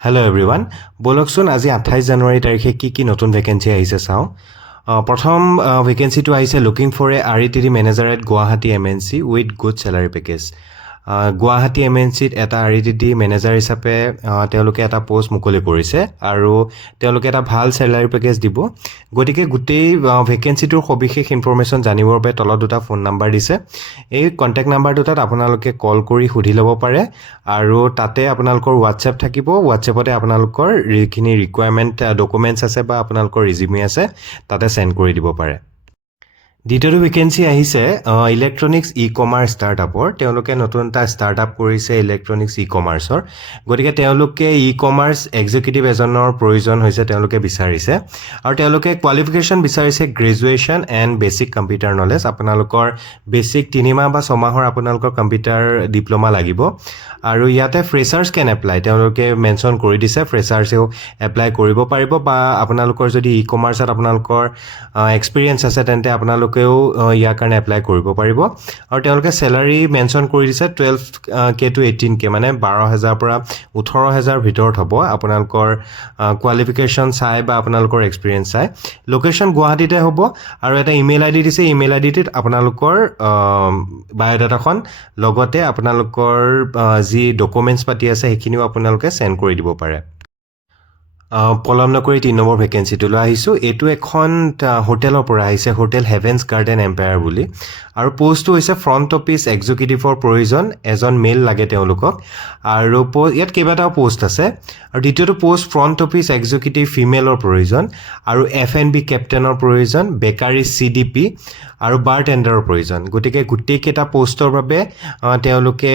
hello' everyone বলকচোন আজি 28 জানুৱাৰী তাৰিখে কি নতুন ভেকেঞ্চি আহিছে চাওঁ প্ৰথম ভেকেঞ্চিটো আহিছে looking for a RETD manager at Guwahati MNC with good salary package Guwahati MNCত এটা RETD মেনেজাৰ হিচাপে তেওঁলোকে এটা পোষ্ট মুকলি কৰিছে আৰু তেওঁলোকে এটা ভাল চেলাৰী পেকেজ দিব গতিকে গোটেই ভেকেঞ্চিটোৰ সবিশেষ ইনফৰমেশ্যন জানিবৰ বাবে তলত দুটা ফোন নাম্বাৰ দিছে এই কণ্টেক্ট নাম্বাৰ দুটাত আপোনালোকে কল কৰি সুধি ল'ব পাৰে আৰু তাতে আপোনালোকৰ হোৱাটছএপ থাকিব হোৱাটছএপতে আপোনালোকৰ যিখিনি ৰিকুৱাৰমেণ্ট ডকুমেণ্টছ আছে বা আপোনালোকৰ ৰিজিউমি আছে তাতে সেন্ড কৰি দিব পাৰে দ্বিতীয়টো ভেকেঞ্চি আহিছে ইলেক্ট্ৰনিক্স কমাৰ্চ ষ্টাৰ্টআপৰ তেওঁলোকে নতুন এটা ষ্টাৰ্টআপ কৰিছে ইলেক্ট্ৰনিক্স কমাৰ্চৰ গতিকে তেওঁলোকে কমাৰ্চ এক্সিকিউটিভ এজনৰ প্ৰয়োজন হৈছে তেওঁলোকে বিচাৰিছে আৰু তেওঁলোকে কোৱালিফিকেশ্যন বিচাৰিছে graduation and basic computer knowledge আপোনালোকৰ বেচিক 3 মাহ বা 6 মাহৰ আপোনালোকৰ কম্পিউটাৰ ডিপ্ল'মা লাগিব আৰু ইয়াতে ফ্ৰেছাৰ্ছ কেন এপ্লাই তেওঁলোকে মেনশ্যন কৰি দিছে ফ্ৰেছাৰ্ছেও এপ্লাই কৰিব পাৰিব বা আপোনালোকৰ যদি কমাৰ্চত আপোনালোকৰ এক্সপিৰিয়েঞ্চ আছে তেন্তে আপোনালোকেও ইয়াৰ কাৰণে এপ্লাই কৰিব পাৰিব আৰু তেওঁলোকে চেলাৰী মেনশ্যন কৰি দিছে 12K to 18K মানে 12,000 পৰা 18,000 ভিতৰত হ'ব আপোনালোকৰ কোৱালিফিকেশ্যন চাই বা আপোনালোকৰ এক্সপিৰিয়েঞ্চ চাই লোকেশ্যন গুৱাহাটীতে হ'ব আৰু এটা ইমেইল ID দিছে ইমেইল IDটিত আপোনালোকৰ বায়'ডাটাখন লগতে আপোনালোকৰ যি ডকুমেণ্টছ পাতি আছে সেইখিনিও আপোনালোকে সেন্ড কৰি দিব পাৰে পলম নকৰি 3 নম্বৰ ভেকেঞ্চিটোলৈ আহিছোঁ এইটো এখন হোটেলৰ পৰা আহিছে হোটেল হেভেন্স গাৰ্ডেন এম্পায়াৰ বুলি আৰু পোষ্টটো হৈছে ফ্ৰণ্ট অফিচ এক্সিকিউটিভৰ প্ৰয়োজন এজন মেল লাগে তেওঁলোকক আৰু ইয়াত কেইবাটাও পোষ্ট আছে আৰু দ্বিতীয়টো পোষ্ট ফ্ৰণ্ট অফিচ এক্সিকিউটিভ ফিমেলৰ প্ৰয়োজন আৰু F&B কেপ্টেইনৰ প্ৰয়োজন বেকাৰী CDP আৰু বাৰ টেণ্ডাৰৰ প্ৰয়োজন গতিকে গোটেইকেইটা পোষ্টৰ বাবে তেওঁলোকে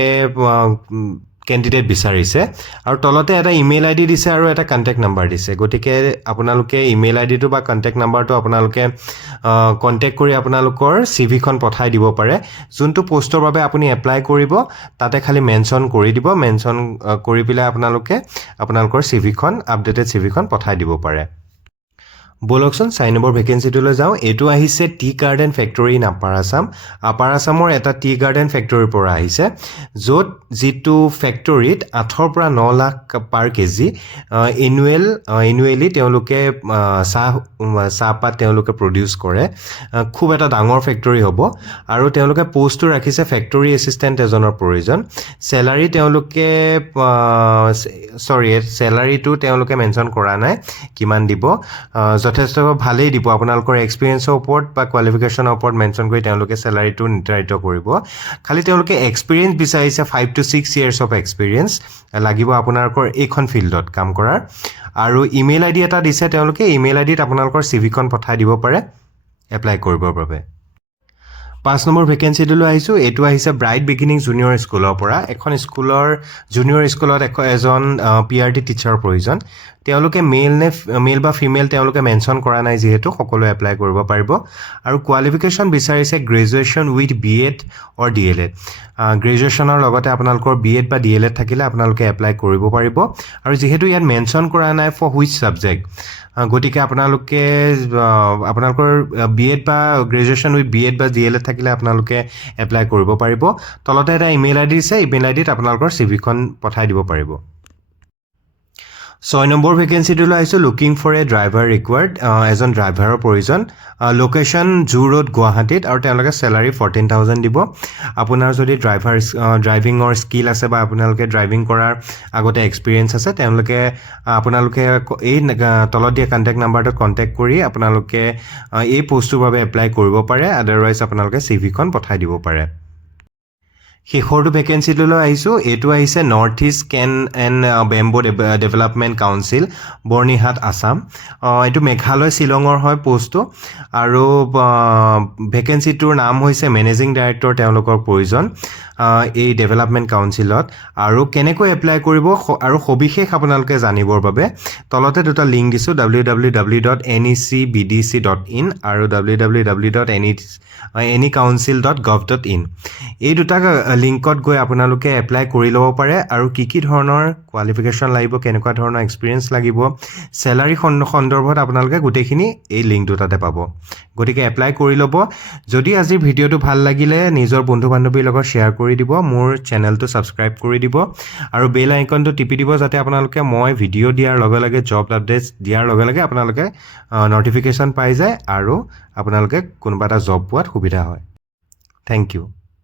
কেণ্ডিডেট বিচাৰিছে আৰু তলতে এটা ইমেইল ID দিছে আৰু এটা কণ্টেক্ট নাম্বাৰ দিছে গতিকে আপোনালোকে ইমেইল IDটো বা কণ্টেক্ট নাম্বাৰটো আপোনালোকে কণ্টেক্ট কৰি আপোনালোকৰ CVখন পঠাই দিব পাৰে যোনটো পোষ্টৰ বাবে আপুনি এপ্লাই কৰিব তাতে খালি মেনশ্যন কৰি দিব মেনশ্যন কৰি পেলাই আপোনালোকে আপোনালোকৰ CVখন আপডেটেড CVখন পঠাই দিব পাৰে বলকচোন 4 নম্বৰ ভেকেঞ্চিটোলৈ যাওঁ এইটো আহিছে tea garden factory in upper আছামৰ এটা টি গাৰ্ডেন ফেক্টৰীৰ পৰা আহিছে য'ত যিটো ফেক্টৰীত 8 পৰা 9 লাখ পাৰ কেজি এনুৱেলি তেওঁলোকে চাহপাত তেওঁলোকে প্ৰডিউচ কৰে খুব এটা ডাঙৰ ফেক্টৰী হ'ব আৰু তেওঁলোকে পোষ্টটো ৰাখিছে ফেক্টৰী এছিষ্টেণ্ট এজনৰ প্ৰয়োজন চেলাৰী তেওঁলোকে চেলাৰীটো তেওঁলোকে মেনশ্যন কৰা নাই কিমান দিব যথেষ্ট ভালেই দিব আপোনালোকৰ এক্সপিৰিয়েঞ্চৰ ওপৰত বা কোৱালিফিকেশ্যনৰ ওপৰত মেনশ্যন কৰি তেওঁলোকে চেলাৰীটো নিৰ্ধাৰিত কৰিব খালি তেওঁলোকে এক্সপিৰিয়েঞ্চ বিচাৰিছে 5 to 6 years অফ এক্সপিৰিয়েঞ্চ লাগিব আপোনালোকৰ এইখন ফিল্ডত কাম কৰাৰ আৰু ইমেইল ID এটা দিছে তেওঁলোকে ইমেইল IDত আপোনালোকৰ CVখন পঠাই দিব পাৰে এপ্লাই কৰিবৰ বাবে 5 নম্বৰ ভেকেঞ্চিটোলৈ আহিছোঁ এইটো আহিছে ব্ৰাইট বিগিনিং জুনিয়ৰ স্কুলৰ পৰা এখন স্কুলৰ জুনিয়ৰ স্কুলত এজন PRT টিচাৰৰ প্ৰয়োজন তেওঁলোকে মেল বা ফিমেল তেওঁলোকে মেনশ্যন কৰা নাই যিহেতু সকলোৱে এপ্লাই কৰিব পাৰিব আৰু কোৱালিফিকেশ্যন বিচাৰিছে graduation with BEd or DLEd গ্ৰেজুৱেশ্যনৰ লগতে আপোনালোকৰ BEd বা DLEd থাকিলে আপোনালোকে এপ্লাই কৰিব পাৰিব আৰু যিহেতু ইয়াত মেনশ্যন কৰা নাই ফৰ হুইচ ছাবজেক্ট গতিকে আপোনালোকে আপোনালোকৰ BEd বা গ্ৰেজুৱেশ্যন উইথ BEd বা DLEd থাকিলে আপোনালোকে এপ্লাই কৰিব পাৰিব তলতে এটা ইমেইল ID দিছে ইমেইল IDত আপোনালোকৰ CVখন পঠাই দিব পাৰিব 6 নম্বৰ ভেকেঞ্চিটোলৈ আহিছোঁ looking for a driver required এজন ড্ৰাইভাৰৰ প্ৰয়োজন লোকেশ্যন জু ৰোড গুৱাহাটীত আৰু তেওঁলোকে চেলাৰী 14,000 দিব আপোনাৰ যদি ড্ৰাইভিঙৰ স্কিল আছে বা আপোনালোকে ড্ৰাইভিং কৰাৰ আগতে এক্সপিৰিয়েঞ্চ আছে আপোনালোকে এই তলত দিয়া কণ্টেক্ট নাম্বাৰটোত কণ্টেক্ট কৰি আপোনালোকে এই পোষ্টটোৰ বাবে এপ্লাই কৰিব পাৰে আদাৰৱাইজ আপোনালোকে CVখন পঠাই দিব পাৰে শেষৰটো ভেকেঞ্চিটোলৈ আহিছোঁ এইটো আহিছে north east can and bamboo development council Byrnihat Assam এইটো মেঘালয় শ্বিলঙৰ হয় পোষ্টটো আৰু ভেকেঞ্চিটোৰ নাম হৈছে মেনেজিং ডাইৰেক্টৰ তেওঁলোকৰ প্ৰয়োজন এই ডেভেলপমেণ্ট কাউন্সিলত আৰু কেনেকৈ এপ্লাই কৰিব আৰু সবিশেষ আপোনালোকে জানিবৰ বাবে তলতে দুটা লিংক দিছোঁ www.necbdc.in আৰু www.anycouncil.gov.in এই দুটা লিংকত গৈ আপোনালোকে এপ্লাই কৰি ল'ব পাৰে আৰু কি ধৰণৰ কোৱালিফিকেশ্যন লাগিব কেনেকুৱা ধৰণৰ এক্সপিৰিয়েঞ্চ লাগিব চেলাৰী সন্দৰ্ভত আপোনালোকে গোটেইখিনি এই লিংক দুটাতে পাব গতিকে এপ্লাই কৰি ল'ব যদি আজিৰ ভিডিঅ'টো ভাল লাগিলে নিজৰ বন্ধু বান্ধৱীৰ লগত শ্বেয়াৰ কৰি কৰি দিব মোৰ চেনেলটো ছাবস্ক্ৰাইব কৰি দিব আৰু বেল আইকনটো টিপি দিব যাতে আপোনালোকে মই ভিডিঅ' দিয়াৰ লগে লগে জব আপডেটছ দিয়াৰ লগে লগে আপোনালোকে নটিফিকেশ্যন পাই যায় আৰু আপোনালোকে কোনোবা এটা জব পোৱাত সুবিধা হয় থেংক ইউ